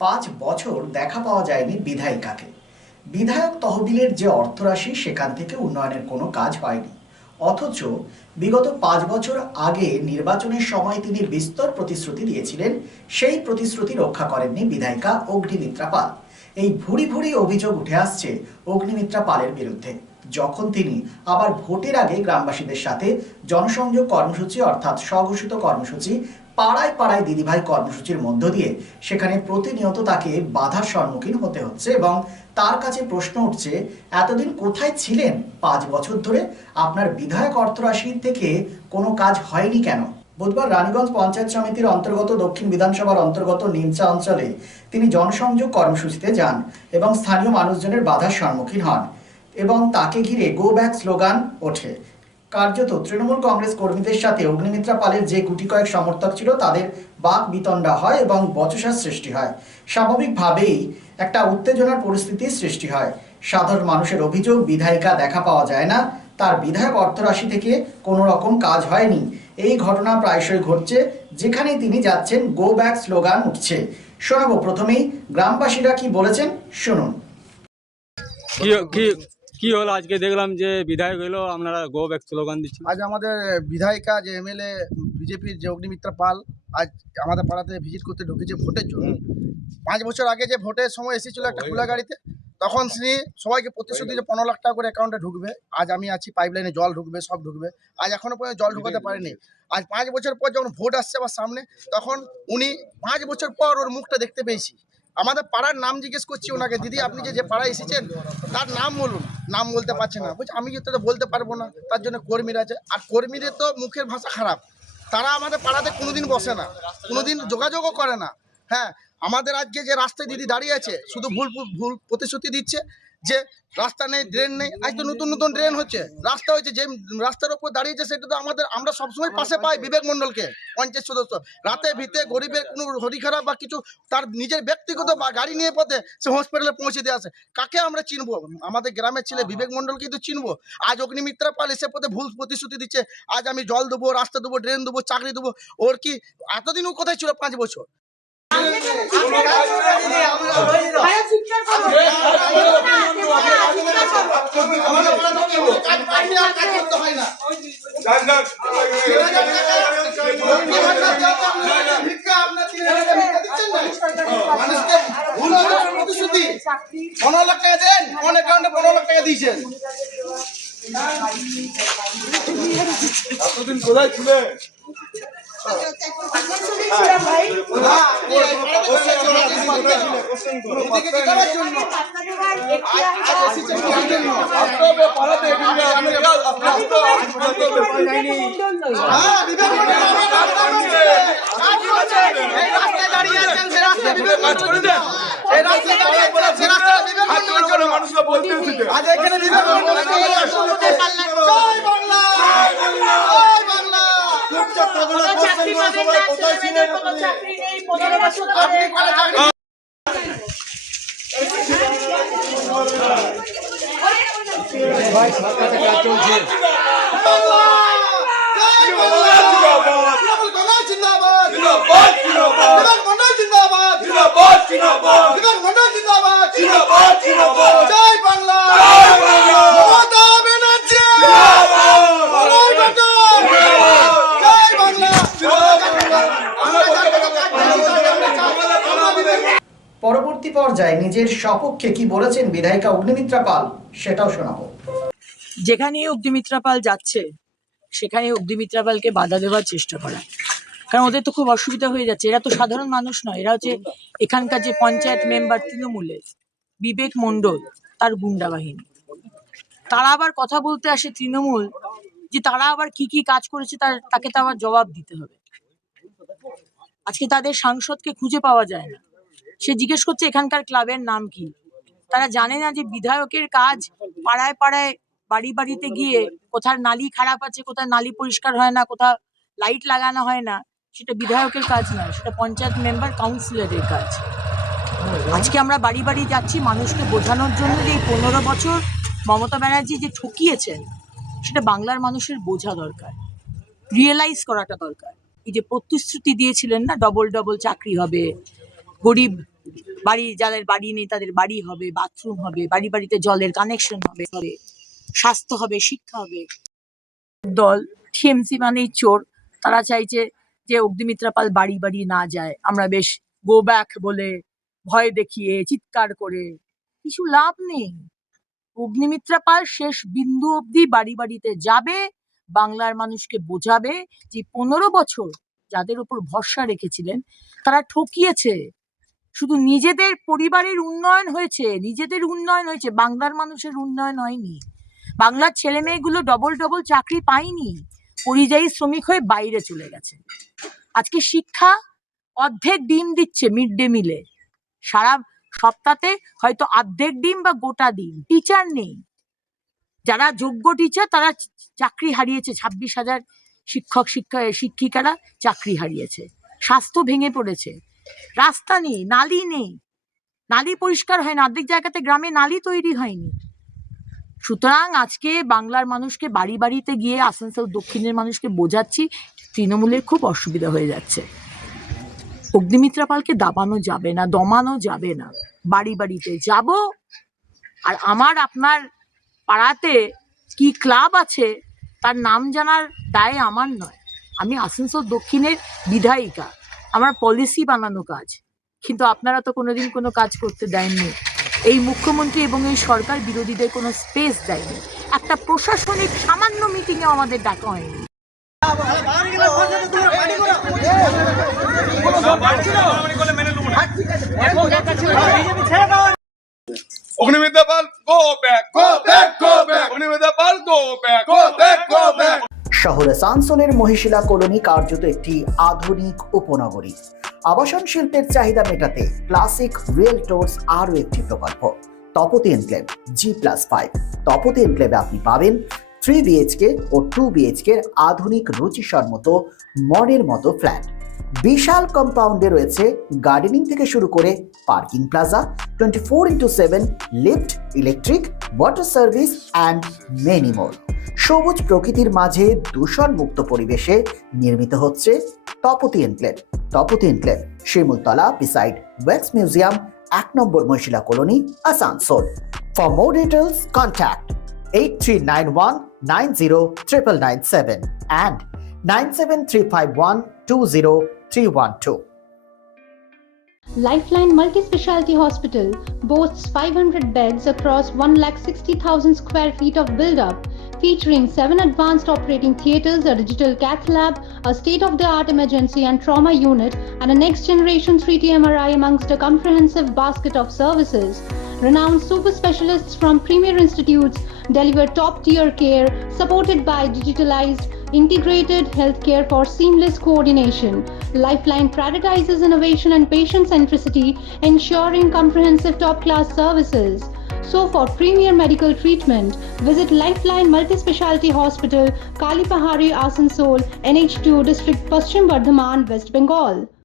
5 বছর দেখা পাওয়া যায়নি বিধায়িকাকে। বিধায়ক তহবিলের যে অর্থরাশি সেখান থেকে উন্নয়নের কোনো কাজ হয়নি, অথচ বিগত 5 বছর আগে নির্বাচনের সময় তিনি বিস্তর প্রতিশ্রুতি দিয়েছিলেন। সেই প্রতিশ্রুতি রক্ষা করেননি বিধায়িকা অগ্নিমিত্রা পাল। এই ভুরি ভুরি অভিযোগ উঠে আসছে অগ্নিমিত্রা পালের বিরুদ্ধে, যখন তিনি আবার ভোটের আগে গ্রামবাসীদের সাথে জনসংযোগ কর্মসূচি অর্থাৎ স্বঘোষিত কর্মসূচি পাড়ায় পাড়ায় দিদিভাই কর্মসূচির মধ্য দিয়ে সেখানে প্রতিনিয়ত তাকে বাধার সম্মুখীন হতে হচ্ছে এবং তার কাছে প্রশ্ন উঠছে, এতদিন কোথায় ছিলেন? 5 বছর ধরে আপনার বিধায়ক অর্থরাশি থেকে কোনো কাজ হয়নি কেন? বুধবার রানীগঞ্জ পঞ্চায়েত সমিতির অন্তর্গত দক্ষিণ বিধানসভার অন্তর্গত নিমচা অঞ্চলে তিনি জনসংযোগ কর্মসূচিতে যান এবং স্থানীয় মানুষজনের বাধার সম্মুখীন হন এবং তাকে ঘিরে গো ব্যাক স্লোগান ওঠে। কার্যত তৃণমূল কংগ্রেস কর্মীদের সাথে অগ্নিমিত্রা পালের যে গুটি কয়েক সমর্থক ছিল তাদের বাক বিতণ্ডা হয় এবং বচসার সৃষ্টি হয়। স্বাভাবিকভাবেই একটা উত্তেজনার পরিস্থিতির সৃষ্টি হয়। সাধারণ মানুষের অভিযোগ, বিধায়িকা দেখা পাওয়া যায় না, তার বিধায়ক অর্থরাশি থেকে কোনো রকম কাজ হয়নি। এই ঘটনা প্রায়শই ঘটছে, যেখানেই তিনি যাচ্ছেন গো ব্যাক স্লোগান উঠছে। শোনাবো প্রথমেই গ্রামবাসীরা কি বলেছেন, শুনুন। কি হলো আজকে দেখলাম যে বিধায়ক এলো, আপনারা গো ব্যাক স্লোগান দিচ্ছেন। আজ আমাদের বিধায়িকা যে এমএলএ বিজেপির যে অগ্নিমিত্রা পাল আজ আমাদের পাড়াতে ভিজিট করতে ঢুকেছে ভোটের জন্য। 5 বছর আগে যে ভোটের সময় এসেছিল একটা খোলা গাড়িতে, তখন তিনি সবাইকে প্রতিশ্রুতি যে 15 লাখ টাকা করে অ্যাকাউন্টে ঢুকবে, আজ আমি আছি পাইপলাইনে জল ঢুকবে, সব ঢুকবে। আজ এখনো পর্যন্ত জল ঢুকাতে পারেনি। আজ 5 বছর পর যখন ভোট আসছে আবার সামনে, তখন উনি 5 বছর পর ওর মুখটা দেখতে পেয়েছি। আমাদের পাড়ার নাম জিজ্ঞেস করছি ওনাকে, দিদি আপনি যে পাড়ায় এসেছেন তার নাম বলুন। নাম বলতে পারছে না, বলছে আমি যেটা বলতে পারবো না, তার জন্য কর্মীরা আছে। আর কর্মীদের তো মুখের ভাষা খারাপ, তারা আমাদের পাড়াতে কোনোদিন বসে না, কোনোদিন যোগাযোগও করে না। হ্যাঁ, আমাদের আজকে যে রাস্তায় দিদি দাঁড়িয়ে আছে শুধু ভুল ভুল প্রতিশ্রুতি দিচ্ছে যে রাস্তা নেই, ড্রেন নেই। আজ তো নতুন নতুন ড্রেন হচ্ছে, রাস্তা হয়েছে। যে রাস্তার উপর দাঁড়িয়েছে সেটা তো আমরা সবসময় পাশে পাই বিবেক মণ্ডলকে, পঞ্চায়েত সদস্য। রাতে ভিতে গরিবের কোনো হরি খারাপ বা কিছু তার নিজের ব্যক্তিগত বা গাড়ি নিয়ে পথে সে হসপিটালে পৌঁছে দিয়ে আসে। কাকে আমরা চিনবো? আমাদের গ্রামের ছেলে বিবেক মণ্ডল কিন্তু চিনবো। আজ অগ্নিমিত্রা পাল এসে পথে ভুল প্রতিশ্রুতি দিচ্ছে, আজ আমি জল দেবো, রাস্তা দেবো, ড্রেন দেবো, চাকরি দেবো। ওর কি এতদিনও কোথায় ছিল 5 বছর? প্রতিশ্রুতি 15 লাখ টাকা দেন, কোন অ্যাকাউন্টে 15 লাখ টাকা দিয়েছেন? এতদিন কোথায় ছিলে? মানুষরা বলতে আজ এখানে পরবর্তী পর্যায়ে নিজের সপক্ষে কি বলেছেন বিধায়িকা অগ্নিমিত্রা পাল, সেটাও শোনাবো। যেখানে অগ্নিমিত্রা পাল যাচ্ছে সেখানে অগ্নিমিত্রা পালকে বাধা দেওয়ার চেষ্টা করা, কারণ ওদের তো খুব অসুবিধা হয়ে যাচ্ছে। এরা তো সাধারণ মানুষ নয়, এরা হচ্ছে এখানকার যে পঞ্চায়েত মেম্বার তৃণমূলের বিবেক মণ্ডল, তার গুন্ডা বাহিনী। তারা আবার কথা বলতে আসে তৃণমূল, যে তারা আবার কি কি কাজ করেছে তাকে তো আবার জবাব দিতে হবে। আজকে তাদের সাংসদকে খুঁজে পাওয়া যায় না। সে জিজ্ঞেস করছে এখানকার ক্লাবের নাম কি। তারা জানে না যে বিধায়কের কাজ পাড়ায় পাড়ায় বাড়ি বাড়িতে গিয়ে কোথায় নালি খারাপ আছে, কোথায় নালি পরিষ্কার হয় না, কোথাও লাইট লাগানো হয় না, সেটা বিধায়কের কাজ নয়, সেটা পঞ্চায়েত মেম্বার কাউন্সিলরের কাজ। আজকে আমরা বাড়ি বাড়ি যাচ্ছি মানুষকে বোঝানোর জন্য যে 15 বছর মমতা ব্যানার্জি যে ঠকিয়েছেন সেটা বাংলার মানুষের বোঝা দরকার, রিয়েলাইজ করাটা দরকার। এই যে প্রতিশ্রুতি দিয়েছিলেন না, ডবল ডবল চাকরি হবে, গরিব বাড়ি যাদের বাড়ি নেই তাদের বাড়ি হবে, বাথরুম হবে, বাড়ি বাড়িতে জলের কানেকশন হবে, স্বাস্থ্য হবে, শিক্ষা হবে। দল টিএমসি মানেই চোর, তারা চাইছে যে অগ্নিমিত্রা পাল বাড়ি বাড়ি না যায়, আমরা বেশ গো ব্যাক বলে ভয় দেখিয়ে চিৎকার করে কিছু লাভ নেই। অগ্নিমিত্রা পাল শেষ বিন্দু অবধি বাড়ি বাড়িতে যাবে, বাংলার মানুষকে বোঝাবে যে 15 বছর যাদের উপর ভরসা রেখেছিলেন তারা ঠকিয়েছে। শুধু নিজেদের পরিবারের উন্নয়ন হয়েছে, বাংলার মানুষের উন্নয়ন হয়নি। বাংলার ছেলে মেয়েগুলো ডবল ডবল চাকরি পায়নি, পরিযায়ী শ্রমিক হয়ে বাইরে চলে গেছে। আজকে শিক্ষা অর্ধেক ডিম দিচ্ছে মিড ডে মিলে, সারা সপ্তাহে হয়তো অর্ধেক ডিম বা গোটা ডিম। টিচার নেই, যারা যোগ্য টিচার তারা চাকরি হারিয়েছে, 26,000 শিক্ষিকারা চাকরি হারিয়েছে। স্বাস্থ্য ভেঙে পড়েছে, রাস্তা নেই, নালী পরিষ্কার হয় না, অর্ধেক জায়গাতে গ্রামে নালী তৈরি হয়নি। সুতরাং আজকে বাংলার মানুষকে বাড়ি বাড়িতে গিয়ে আসানসোল দক্ষিণের মানুষকে বোঝাচ্ছি তৃণমূলের খুব অসুবিধা হয়ে যাচ্ছে। অগ্নিমিত্রা পালকে দাবানো যাবে না, দমানো যাবে না, বাড়ি বাড়িতে যাব। আর আমার আপনার পাড়াতে কি ক্লাব আছে তার নাম জানার দায় আমার নয়। আমি আসানসোল দক্ষিণের বিধায়িকা, আমার পলিসি বানানো কাজ, কিন্তু আপনারা তো কোনোদিন কোনো কাজ করতে দেননি। এই মুখ্যমন্ত্রী এবং এই সরকার বিরোধীদের কোনো স্পেস দেয়নি, একটা প্রশাসনিক সামান্য মিটিংয়ে আমাদের ডাকা হয়নি। Agnimitra Paul go back, go back, go back. Agnimitra Paul go back, go back, go back. শহর আসানসোলের মহিশিলা কলোনি কার্যত একটি আধুনিক উপনগরী। আবাসন শিল্পের চাহিদা মেটাতে ক্লাসিক রিয়েলটরস আরও একটি প্রকল্প তপতি এনক্লেভ G+5। তপতি এনক্লেভে আপনি পাবেন 3 BHK ও 2 BHK এর আধুনিক রুচিসম্মত মনের মতো ফ্ল্যাট। বিশাল কম্পাউন্ডে রয়েছে গার্ডেনিং থেকে শুরু করে parking plaza, 24x7 lift, electric, water service and many more. সবুজ প্রকৃতির মাঝে দূষণমুক্ত পরিবেশে নির্মিত হচ্ছে Tapati enclave. Tapati enclave Shimultala beside wax museum, 1 number Mahishila colony, Asansol. For more details contact 8391909997 and 9735120312. Lifeline Multi-Specialty Hospital boasts 500 beds across 160,000 square feet of build-up, featuring 7 advanced operating theatres, a digital cath lab, a state-of-the-art emergency and trauma unit, and a next-generation 3D MRI amongst a comprehensive basket of services. Renowned super specialists from premier institutes deliver top-tier care, supported by digitalized, integrated healthcare for seamless coordination. Lifeline prioritizes innovation and patient centricity, ensuring comprehensive top-class services. So for premier medical treatment, visit Lifeline Multi-Specialty Hospital, Kalipahari, Asansol, NH2 District, Paschim Bardhaman, West Bengal.